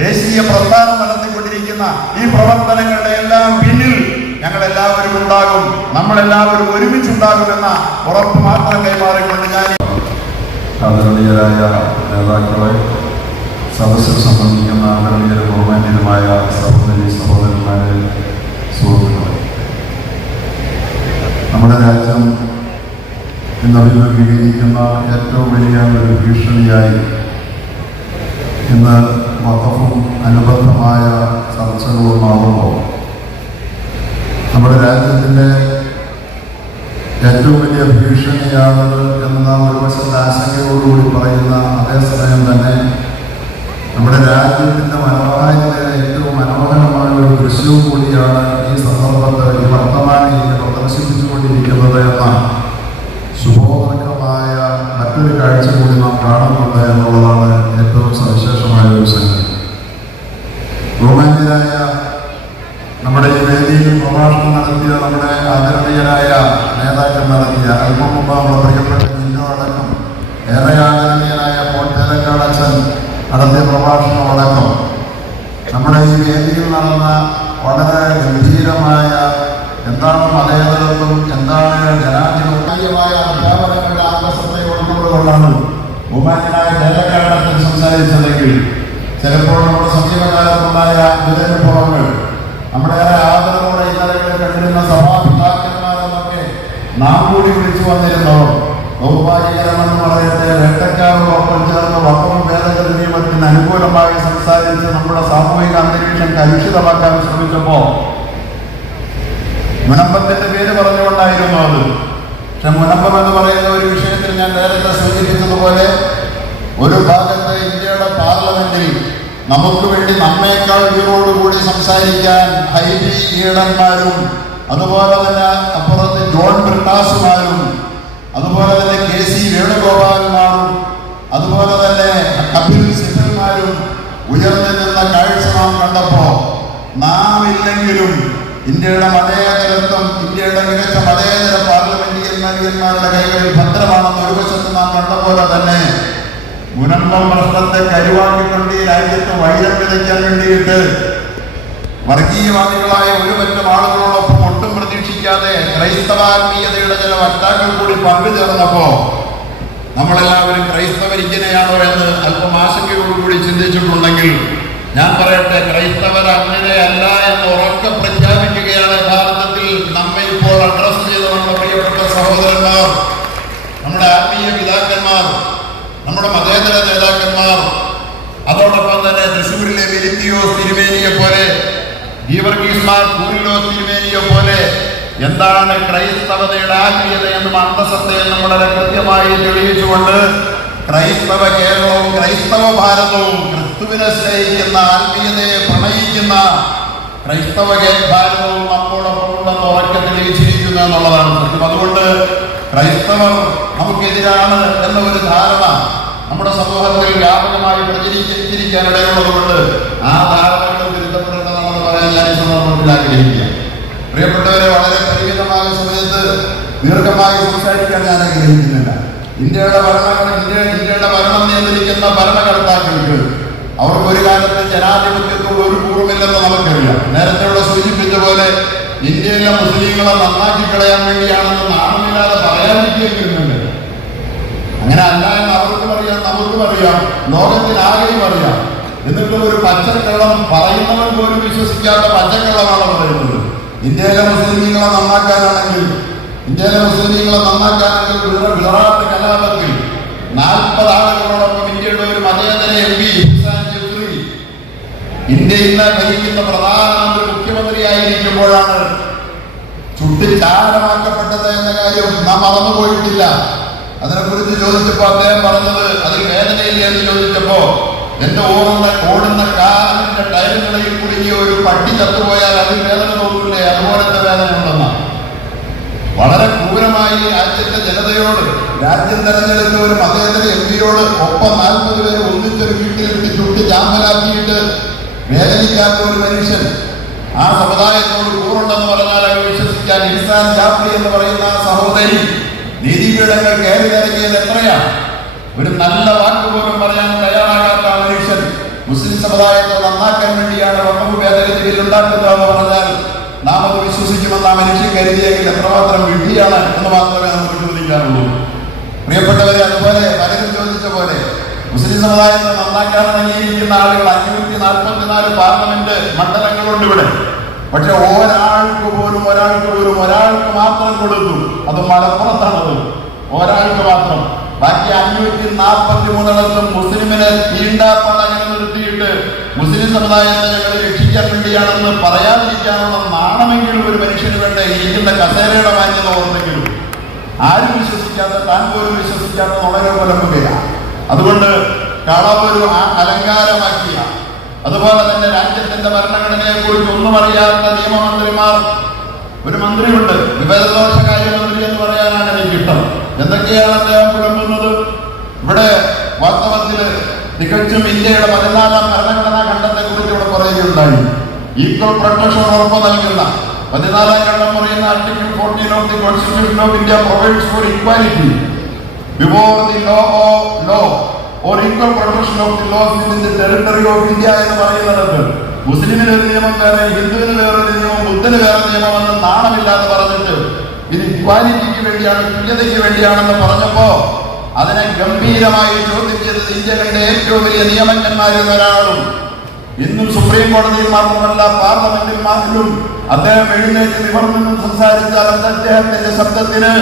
ദേശീയ പ്രസ്ഥാനം നടത്തിക്കൊണ്ടിരിക്കുന്ന ഈ പ്രവർത്തനങ്ങളുടെ എല്ലാം പിന്നിൽ ഞങ്ങൾ എല്ലാവരും ഉണ്ടാകും. നമ്മളെല്ലാവരും ഒരുമിച്ചുണ്ടാകുമെന്ന ഉറപ്പ് മാത്രം കൈമാറിക്കൊണ്ട് ഞാൻ ആദരണീയരായ നേതാക്കളെ സദസ്സിൽ സംബന്ധിക്കുന്ന ആദരണീയരും ബഹുമാന്യരുമായ സഹോദരി സഹോദരന്മാരെ സുഹൃത്തുക്കളെ. നമ്മുടെ രാജ്യം ഇന്ന് അഭിമുഖീകരിക്കുന്ന ഏറ്റവും വലിയ ഒരു ഭീഷണിയായി ഇന്ന് വഖഫും അനുബന്ധമായ ചർച്ചകളും മാറുമ്പോൾ നമ്മുടെ രാജ്യത്തിന്റെ ഏറ്റവും വലിയ ഭീഷണിയാണത് എന്ന് നാം ഒരു വശത്ത് ആശങ്കയോടുകൂടി പറയുന്ന അതേസമയം തന്നെ നമ്മുടെ രാജ്യത്തിന്റെ മനോഹരത്തിലെ ഏറ്റവും മനോഹരമായ ഒരു ദൃശ്യവും കൂടിയാണ് ഈ സന്ദർഭത്തിൽ ഈ വർത്തമാനയിൽ പ്രദർശിപ്പിച്ചുകൊണ്ടിരിക്കുന്നത് എന്ന ശുഭോദർക്കമായ മറ്റൊരു കാഴ്ച കൂടി നാം കാണുന്നുണ്ട് എന്നുള്ളതാണ് ഏറ്റവും സവിശേഷമായ ഒരു സംഗതി റോമാന്യരായ നമ്മുടെ ഈ വേദിയിൽ പ്രഭാഷണം നടത്തിയ നമ്മുടെ ആദരണീയരായ നേതാക്കൾ നടത്തിയ അല്പം മുമ്പ് നമ്മുടെ പ്രിയപ്പെട്ട ജില്ലോ അടക്കം ഏറെ ആദരണീയനായ പോട്ടേലക്കാട് അച്ഛൻ നടത്തിയ പ്രഭാഷണം അടക്കം. നമ്മുടെ ഈ വേദിയിൽ നടന്ന വളരെ ഗംഭീരമായ എന്താണ് മതേതരത്വം എന്താണ് ജനാധിപത്യമായ അധ്യാപനങ്ങളുടെ ആകർഷത്തെ ഉൾക്കൊണ്ടുകൊണ്ടാണ് ബഹുമാനായ തേലക്കാടച്ചൻ സംസാരിച്ചതെങ്കിൽ ചിലപ്പോൾ നമ്മുടെ സമീപകാലത്തുണ്ടായ ആദരവോടെ ഇന്നലകളിൽ സഭാപിതാക്കന്മാരൊക്കെ നാം കൂടി വിളിച്ചു വന്നിരുന്നവർ ഔപാചികരമെന്ന് പറയട്ടെ രക്തക്കാരോടൊപ്പം ചേർന്ന് വക്കം ഭേദഗതി നിയമത്തിന് അനുകൂലമായി സംസാരിച്ച് നമ്മുടെ സാമൂഹിക അന്തരീക്ഷം കലുഷിതമാക്കാൻ ശ്രമിച്ചപ്പോ മുനമ്പത്തിന്റെ പേര് പറഞ്ഞുകൊണ്ടായിരുന്നു അത്. പക്ഷെ മുനമ്പം എന്ന് പറയുന്ന ഒരു വിഷയത്തിൽ ഞാൻ നേരത്തെ സൂചിപ്പിച്ചതുപോലെ ഒരു ഭാഗത്ത് ഇന്ത്യയുടെ പാർലമെന്റിൽ നമുക്ക് വേണ്ടി നമ്മേക്കാൾ വീറോടുകൂടി സംസാരിക്കാൻ ഹൈബി ഈഡന്മാരും അതുപോലെ തന്നെ അപ്പുറത്ത് ജോൺ ബ്രിട്ടാസുമാരും അതുപോലെ തന്നെ കെ സി വേണുഗോപാലന്മാരും അതുപോലെ തന്നെ കപിൽ സിദ്ധന്മാരും ഉയർന്നു നിന്ന കാഴ്ച നാം കണ്ടപ്പോ നാം ഇല്ലെങ്കിലും ഇന്ത്യയുടെ മതേതരത്വം ഇന്ത്യയുടെ മികച്ച മതേതര പാർലമെന്റിയന്മാരുടെ കൈകളിൽ ഭദ്രമാണെന്ന് ഒരു വശത്ത് നാം കണ്ട പോലെ തന്നെ മുനമ്പം പ്രശ്നത്തെ കരുവാക്കിക്കൊണ്ട് ഈ രാജ്യത്ത് വൈരം വിതയ്ക്കാൻ വേണ്ടിയിട്ട് വർഗീയവാദികളായ ഒരു പറ്റം ആളുകളോടൊപ്പം പ്രതീക്ഷിക്കാതെ ക്രൈസ്തവാത്മീയതയുടെ ചില വക്താക്കൾ കൂടി പങ്കുചേർന്നപ്പോ നമ്മളെല്ലാവരും ക്രൈസ്തവരിക്കനെയാണോ എന്ന് അല്പം ആശങ്കയോടുകൂടി ചിന്തിച്ചിട്ടുണ്ടെങ്കിൽ ഞാൻ പറയട്ടെ ക്രൈസ്തവർ അങ്ങനെയല്ല എന്ന് ഉറക്കെ പ്രഖ്യാപിക്കുകയാണ് യഥാർത്ഥത്തിൽ നമ്മെ ഇപ്പോൾ അഡ്രസ് ചെയ്ത നമ്മുടെ പ്രിയപ്പെട്ട സഹോദരന്മാർ നമ്മുടെ ആത്മീയ പിതാക്കന്മാർ നമ്മുടെ മതേതര നേതാക്കന്മാർ അതോടൊപ്പം തന്നെ തൃശ്ശൂരിലെ വെലിത്തിയോസ് തിരുമേനിയെ പോലെ ഗീവർഗീസ്മാർ കൂറിലോസ് തിരുമേനിയെ പോലെ എന്താണ് ക്രൈസ്തവതയുടെ ആത്മീയത എന്നും അന്തസത്തെ എന്നും വളരെ കൃത്യമായി തെളിയിച്ചുകൊണ്ട് ക്രൈസ്തവ കേരളവും ക്രൈസ്തവ ഭാരതവും ക്രിസ്തുവിനെ സ്നേഹിക്കുന്ന ആത്മീയതയെ പ്രണയിക്കുന്ന ക്രൈസ്തവ ഭാരതവും നമ്മോടൊപ്പം ഉണ്ടെന്ന് ഉറക്കെ തെളിയിച്ചിരിക്കുന്നു എന്നുള്ളതാണ് സത്യം. അതുകൊണ്ട് ക്രൈസ്തവർ നമുക്കെതിരാണ് എന്ന ഒരു ധാരണ നമ്മുടെ സമൂഹത്തിൽ വ്യാപകമായി പ്രചരിച്ചിരിക്കാനിടയുള്ളത് കൊണ്ട് ആ ധാരണകളും തിരുത്തപ്പെടേണ്ടതാണെന്ന് പറയാൻ ഞാൻ ഈ സന്ദർഭത്തിൽ ആഗ്രഹിക്കുക പ്രിയപ്പെട്ടവരെ വളരെ പരിമിതമായ സമയത്ത് ദീർഘമായി സംസാരിക്കാൻ ഞാൻ ആഗ്രഹിക്കുന്നില്ല. ഇന്ത്യയുടെ ഭരണഘടന ഇന്ത്യ ഇന്ത്യയുടെ ഭരണം നിയന്ത്രിക്കുന്ന ഭരണകർത്താക്കൾക്ക് അവർക്ക് ഒരു കാലത്ത് ജനാധിപത്യത്തോട് ഒരു കൂറുമില്ലെന്ന് നമുക്കറിയാം. നേരത്തെ ഇവിടെ സൂചിപ്പിച്ച പോലെ ഇന്ത്യയിലെ മുസ്ലിങ്ങളെ നന്നാക്കി കളയാൻ വേണ്ടിയാണെന്ന് നാണമില്ലാതെ പറയാതിരിക്കുന്നുണ്ട് അങ്ങനെ അല്ല എന്ന് അവർക്കും അറിയാം നമുക്കും അറിയാം ലോകത്തിനാകെയും അറിയാം. എന്നിട്ടും ഒരു പച്ചക്കള്ളം പറയുന്നവൻ പോലും വിശ്വസിക്കാത്ത പച്ചക്കള്ളമാണ് പറയുന്നത്. ഇന്ത്യയിലെ മുസ്ലിമീങ്ങളെ നന്നാക്കാനാണെങ്കിൽ ഇന്ത്യയിലെ മുസ്ലിമീങ്ങളെ നന്നാക്കാനാണെങ്കിൽ ഗുജറാ- ഗുജറാത്ത് കലാപത്തിൽ നാൽപ്പത് ആളുകളോടൊപ്പം ഇന്ത്യയുടെ ഒരു മതേതര എം പി ഇന്ത്യ ഇന്ന് ഭരിക്കുന്ന പ്രധാനമന്ത്രി മുഖ്യമന്ത്രിയായിരിക്കുമ്പോഴാണ് ചുട്ടിച്ചാരമാക്കപ്പെട്ടത് എന്ന കാര്യം നാം മറന്നുപോയിട്ടില്ല അതിനെക്കുറിച്ച് ചോദിച്ചപ്പോൾ അദ്ദേഹം പറഞ്ഞത് അതിൽ വേദനയില്ല എന്ന് ചോദിച്ചപ്പോ എന്റെ ഓടുന്ന ഓടുന്ന കാലിന്റെ ടയറുകളിൽ കുടുങ്ങിയ ഒരു പട്ടി ചത്തുപോയാൽ അതിൽ വേദന തോന്നില്ലേ അതുപോലത്തെ വേദന ഉണ്ടെന്നാണ് വളരെ ക്രൂരമായി രാജ്യത്തെ ജനതയോട് രാജ്യം തെരഞ്ഞെടുത്ത ഒരു മതേതര എം പിയോട് ഒപ്പം നാൽപ്പത് പേര് ഒന്നിച്ചൊരു വീട്ടിലിട്ട് ചുട്ടി ജാമ്പലാക്കിയിട്ട് വേദനിക്കാത്ത ഒരു മനുഷ്യൻ ആ സമുദായത്തോട് കൂറുണ്ടെന്ന് പറഞ്ഞാൽ അവർ വിശ്വസിക്കാൻ ഇൻസാൻ ജാഫ്രി എന്ന് പറയുന്ന ആ സഹോദരി നീതിപീഠങ്ങൾ കയറി ഇറങ്ങിയത് എത്രയാണ് ഒരു നല്ല വാക്ക് പോലും പറയാൻ മനുഷ്യൻ മുസ്ലിം സമുദായത്തെ നന്നാക്കാൻ വേണ്ടിയാണ് വകുപ്പ് ഭേദഗതി ബിൽ ഉണ്ടാക്കുന്നതെന്ന് പറഞ്ഞാൽ നാം അത് വിശ്വസിക്കുമെന്ന് ആ മനുഷ്യൻ കരുതിയെങ്കിൽ എത്രമാത്രം വിഡ്ഢിയാണ് എന്ന് മാത്രമേ നമുക്ക് ചോദിക്കാറുള്ളൂ പ്രിയപ്പെട്ടവരെ അതുപോലെ പലരും ചോദിച്ച പോലെ മുസ്ലിം സമുദായത്തെ നന്നാക്കാൻ അംഗീകരിക്കുന്ന ആളുകൾ അഞ്ഞൂറ്റി നാൽപ്പത്തിനാല് പാർലമെന്റ് മണ്ഡലങ്ങളുണ്ട് ഇവിടെ. പക്ഷെ ഒരാൾക്ക് പോലും ഒരാൾക്ക് പോലും ഒരാൾക്ക് മാത്രം കൊടുത്തു. അത് മലപ്പുറത്താണത്. ഒരാൾക്ക് മാത്രം. ബാക്കി അഞ്ഞൂറ്റി നാൽപ്പത്തി മൂന്നിടത്തും മുസ്ലിമിനെ തീണ്ടാപ്പടങ്ങനെ നിർത്തിയിട്ട് മുസ്ലിം സമുദായത്തെ ഞങ്ങൾ രക്ഷിക്കാൻ വേണ്ടിയാണെന്ന് പറയാതിരിക്കാനുള്ള നാണമെങ്കിലും ഒരു മനുഷ്യന് വേണ്ട? ഇരിക്കുന്ന കസേരയുടെ മാന്യത ഓർമ്മെങ്കിലും ആരും വിശ്വസിക്കാത്ത താൻ പോലും വിശ്വസിക്കാത്ത വളരെ പുലമ്പുകയാണ് അതുകൊണ്ട് ഒരു അലങ്കാരമാക്കിയ അതുപോലെ തന്നെ രാജ്യത്തിന്റെ ഭരണഘടനയെ കുറിച്ച് ഒന്നും അറിയാത്ത നിയമമന്ത്രിമാർ ഒരു മന്ത്രിയുണ്ട്. വിവരദോഷ കാര്യമന്ത്രി എന്ന് പറയാനാണ് എനിക്ക് ഇഷ്ടം. എന്തൊക്കെയാണ് അദ്ദേഹം പുലമ്പുന്നത് ഇവിടെ വാസ്തവത്തിൽ തികച്ചും ഇന്ത്യയുടെ പതിനാലാം ഭരണഘടനാ ഖണ്ഡത്തെ കുറിച്ച് ഇവിടെ പറയുകയുണ്ടായി. ഈക്വൽ പ്രൊട്ടക്ഷൻ ഉറപ്പ് നൽകുന്ന പതിനാലാം ഖണ്ഡം പറയുന്ന article fourteen of the constitution of India provides for equality before the law of law or equal protection of the laws in the territory of India എന്ന് പറയുന്നിടത്ത് മുസ്ലിമിന് ഒരു നിയമം വേറെ ഹിന്ദുവിന് വേറെ നിയമം ബുദ്ധന് വേറെ നിയമം എന്ന് നാണമില്ലാതെ പറഞ്ഞിട്ട് ഇത് ഇക്വാലിറ്റിക്ക് വേണ്ടിയാണ് തുല്യതയ്ക്ക് വേണ്ടിയാണെന്ന് പറഞ്ഞപ്പോ അതിനെ ഗംഭീരമായി ചോദ്യം ചെയ്തത് ഇന്ത്യകളുടെ ഏറ്റവും വലിയ നിയമജ്ഞന്മാരിൽ ഒരാളും. ഇന്നും സുപ്രീം കോടതിയിൽ മാത്രമല്ല പാർലമെന്റിൽ മാത്രം അദ്ദേഹം എഴുന്നേറ്റ് നിവർന്നു സംസാരിച്ചാൽ അദ്ദേഹത്തിന്റെ ശബ്ദത്തിന്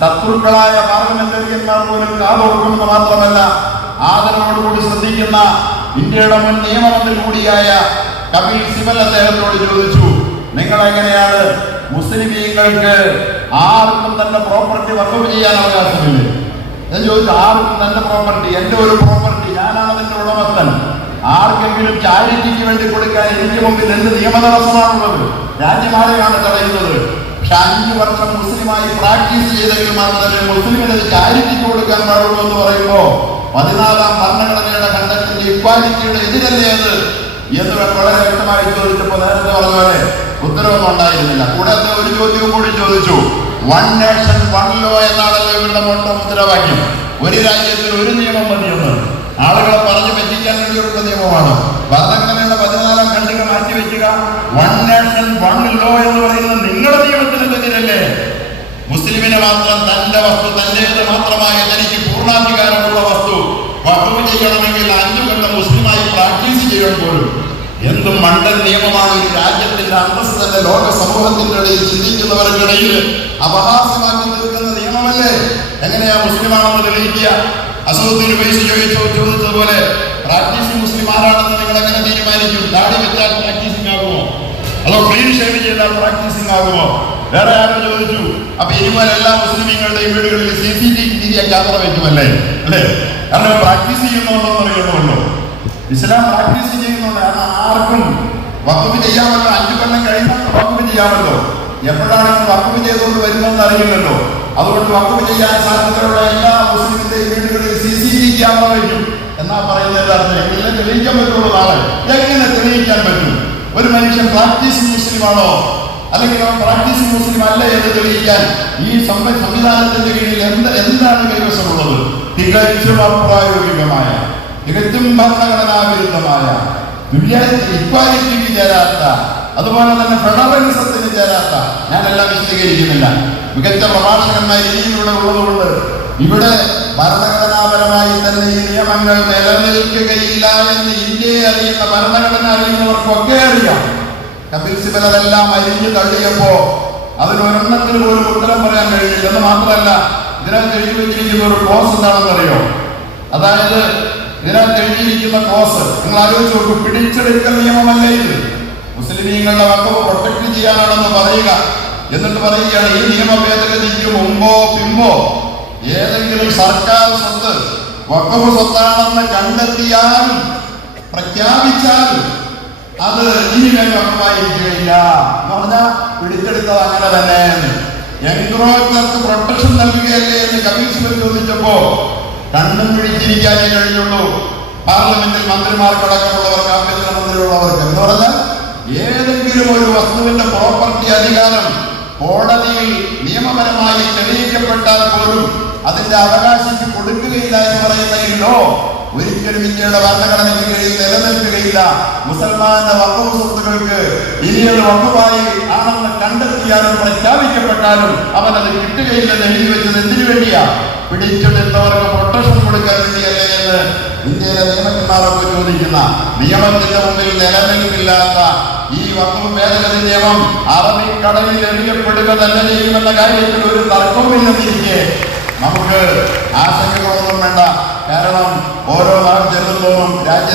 ശത്രുക്കളായ പാർലമെന്റേറിയന്മാർ പോലും കാതോർക്കുമെന്ന് മാത്രമല്ല ആദരവോടുകൂടി ശ്രദ്ധിക്കുന്ന ഇന്ത്യയുടെ മുൻ നിയമമന്ത്രി കൂടിയായ കപിൽ സിബൽ അദ്ദേഹത്തോട് ചോദിച്ചു നിങ്ങൾ എങ്ങനെയാണ് മുസ്ലിം മുസ്ലിമീങ്ങൾക്ക് ആർക്കും തന്നെ പ്രോപ്പർട്ടി വക്കഫ് ചെയ്യാൻ അവകാശമില്ലേ? ഞാൻ ചോദിച്ചു ആർക്കും തന്റെ പ്രോപ്പർട്ടി എന്റെ ഒരു പ്രോപ്പർട്ടി ഞാനാണ് അതിന്റെ ഉടമസ്ഥൻ. ആർക്കെങ്കിലും ചാരിറ്റിക്ക് വേണ്ടി കൊടുക്കാൻ എനിക്ക് മുമ്പിൽ എന്ത് നിയമതടസ്സമാണുള്ളത്? രാജ്യമാരെയാണ് തടയുന്നത്. പക്ഷെ അഞ്ചു വർഷം മുസ്ലിമായി പ്രാക്ടീസ് ചെയ്തെങ്കിൽ മാത്രമേ മുസ്ലിമിന് ചാരിറ്റിക്ക് കൊടുക്കാൻ പാടുള്ളൂ എന്ന് പറയുമ്പോ പതിനാലാം ഭരണഘടനയുടെ ഖണ്ഡത്തിന്റെ ഇക്വാലിറ്റിയുടെ എതിരല്ലേ അത്? എന്ന് വളരെ വ്യക്തമായി ചോദിച്ചപ്പോൾ നേരത്തെ പറഞ്ഞ പോലെ ഉത്തരവൊന്നും ഉണ്ടായിരുന്നില്ല. കൂടാതെ ഒരു ചോദ്യവും കൂടി ചോദിച്ചു. വൺ നേഷൻ വൺ ലോ എന്നാണല്ലോ ഇവരുടെ മൊട്ട മുദ്രാവാക്യം ഒരു രാജ്യത്തിൽ ഒരു നിയമം മതിയെന്ന് ആളുകളെ പറഞ്ഞു പറ്റിക്കാൻ വേണ്ടിയുള്ള നിയമമാണ്. ഭരണഘടനയുടെ പതിനാലാം ഖണ്ഡിക മാറ്റിവെക്കുക വൺ നേഷൻ വൺ ലോ എന്ന് പറയുന്നത് നിങ്ങളുടെ നിയമത്തിനെതിരല്ലേ മുസ്ലിമിന് മാത്രം തന്റെ വസ്തു തന്റേത് മാത്രമായ തനിക്ക് പൂർണാധികാരമുള്ള വസ്തു വസ്തു ചെയ്യണമെങ്കിൽ അഞ്ചു കൊല്ലം മുസ്ലിമായി പോലും എന്തും മണ്ടൻ നിയമമാണ് ഒരു രാജ്യത്തിന്റെ അന്തസ് തന്നെ ലോക സമൂഹത്തിന്റെ ഇടയിൽ ചിന്തിക്കുന്നവർക്കിടയിൽ അപഹാസ്യമാക്കി നിൽക്കുന്ന നിയമമല്ലേ? എങ്ങനെയാ മുസ്ലിമാണെന്ന് തെളിയിക്കുക? അസുഖത്തിന് പൈസ ചോദിച്ചോ ചോദിച്ചതുപോലെ പ്രാക്ടീസിംഗ് മുസ്ലിം ആരാണെന്ന് നിങ്ങൾ എങ്ങനെ തീരുമാനിക്കും? ദാടി വെച്ചാൽ പ്രാക്ടീസിംഗ് ആകുമോ? അതോ ക്ലീൻ ഷേവ് ചെയ്താൽ പ്രാക്ടീസിംഗ് ആകുമോ? വേറെ ആരോ ചോദിച്ചു അപ്പൊ ഇനിമേൽ എല്ലാ മുസ്ലിമീങ്ങളുടെയും വീടുകളിൽ C C T V camera വെക്കുമല്ലേ അല്ലേ? കാരണം പ്രാക്ടീസ് ചെയ്യുന്നുണ്ടോ എന്ന് അറിയുന്നുണ്ടോ ഇസ്ലാം പ്രാക്ടീസ് ചെയ്യുന്നുണ്ട് അത് ആർക്കും വക്കുപ്പ് ചെയ്യാമല്ലോ അഞ്ചു കൊല്ലം കഴിഞ്ഞാൽ വക്കുപ്പ് ചെയ്യാമല്ലോ. എപ്പോഴാണ് വക്കുപ്പ് ചെയ്തുകൊണ്ട് വരുന്നതെന്ന് അറിയില്ലല്ലോ. അതുകൊണ്ട് വക്കുപ്പ് ചെയ്യാൻ സാധ്യതയുള്ള എല്ലാ മുസ്ലിമിന്റെയും വീടുകളിൽ സി സി ടി ക്യാമറ വയ്ക്കും എന്നാ പറയുന്നത് എങ്ങനെ തെളിയിക്കാൻ പറ്റുള്ളൂ നാളെ. എങ്ങനെ തെളിയിക്കാൻ പറ്റും? ഒരു മനുഷ്യൻ പ്രാക്ടീസിംഗ് മുസ്ലിമാണോ? അല്ലെങ്കിൽ അവൻ പ്രാക്ടീസിംഗ് മുസ്ലിം അല്ല എന്ന് തെളിയിക്കാൻ ഈ സംവ- സംവിധാനത്തിന്റെ കീഴിൽ എന്ത് എന്താണ് കൈവശമുള്ളത്? തികച്ചും അപ്രായോഗികമായ തികച്ചും ഭരണഘടനാ വിരുദ്ധമായ ഇക്വാലിറ്റിക്ക് ചേരാത്ത അതുപോലെ തന്നെ ഫെഡറലിസത്തിന് ചേരാത്ത ഞാനെല്ലാം വിശദീകരിക്കുന്നില്ല. മികച്ച പ്രഭാഷകന്മാർ ഇനിയിലൂടെ ഉള്ളതുകൊണ്ട് ഇവിടെ ഭരണഘടനാപരമായി തന്നെ ഈ നിയമങ്ങൾ നിലനിൽക്കുകയില്ല എന്ന് ഇന്ത്യയെ അറിയുന്ന ഭരണഘടന അറിയുന്നവർക്കൊക്കെ അറിയാം. കപിൽ സിബൽ അതെല്ലാം അരിഞ്ഞു തള്ളിയപ്പോ അതിനൊരെണ്ണത്തിന് പോലും ഉത്തരം പറയാൻ കഴിഞ്ഞില്ല. എന്ന് മാത്രമല്ല ഇതിനകത്ത് എഴുതി വെച്ചിരിക്കുന്ന ഒരു ക്ലോസ് എന്താണെന്ന് അറിയോ അതായത് ഇതിനകത്ത് എഴുതിയിരിക്കുന്ന ക്ലോസ്. നിങ്ങൾ ആലോചിച്ച് നോക്കും പിടിച്ചെടുക്കൽ നിയമമല്ല ഇത്? മുസ്ലിമീങ്ങളുടെ വക്കവ് പ്രൊട്ടക്ട് ചെയ്യാനാണെന്ന് പറയുക. എന്നിട്ട് പറയുകയാണ് ഈ നിയമ ഭേദഗതിക്ക് മുമ്പോ പിമ്പോ? ഏതെങ്കിലും സർക്കാർ സ്വത്ത് വക്കവ് സ്വത്താണെന്ന് കണ്ടെത്തിയാലും പ്രഖ്യാപിച്ചാലും അത് ഇനിമേൽ വക്കവായിരിക്കുകയില്ല എന്ന് പറഞ്ഞാൽ പിടിച്ചെടുത്തത് അങ്ങനെ തന്നെ എൻക്രോച്ചർക്ക് പ്രൊട്ടക്ഷൻ നൽകുകയല്ലേ എന്ന് സിബൽ ചോദിച്ചപ്പോ കണ്ണും പിടിച്ചിരിക്കാനേ കഴിഞ്ഞുള്ളൂ. പാർലമെന്റിൽ മന്ത്രിമാർക്കടക്കമുള്ളവർക്ക് ആഭ്യന്തര മന്ത്രിയുള്ളവർക്ക്. എന്ന് പറഞ്ഞാൽ ഏതെങ്കിലും ഒരു വസ്തുവിന്റെ പ്രോപ്പർട്ടി അധികാരം കോടതിയിൽ നിയമപരമായി തെളിയിക്കപ്പെട്ടാൽ പോലും അതിന്റെ അവകാശം കൊടുക്കുകയില്ല എന്ന് പറയുന്ന ഈ ലോ ഒരിക്കലും ഇന്ത്യയുടെ ഭരണഘടനയ്ക്ക് കീഴിൽ നിലനിൽക്കുകയില്ല. മുസൽമാന്റെ വക്കവ് സ്വത്തുക്കൾക്ക് ഇനി അത് വക്കുവായി ആണെന്ന് കണ്ടെത്തിയാലും പ്രഖ്യാപിക്കപ്പെട്ടാലും അവൻ അത് കിട്ടുകയില്ലെന്ന് എഴുതി വെച്ചത് എന്തിനു വേണ്ടിയാ? പിടിച്ചെടുത്തവർക്ക് പ്രൊട്ടക്ഷൻ കൊടുക്കാൻ വേണ്ടിയല്ലേ എന്ന് ഇന്ത്യയിലെ നിയമജ്ഞന്മാരൊക്കെ ചോദിക്കുന്ന നിയമത്തിന്റെ മുമ്പിൽ നിലനിൽപ്പില്ലാത്ത ഈ വക്കവ് ഭേദഗതി നിയമം അറബിക്കടലിൽ എറിയപ്പെടുക തന്നെ ചെയ്യുമെന്ന കാര്യത്തിൽ ഒരു തർക്കവും ഇല്ലെന്നിരിക്കെ നമുക്ക് ആശങ്കകളൊന്നും വേണ്ട. കാരണം ഓരോ നാൾ ചെല്ലുമ്പോഴും രാജ്യ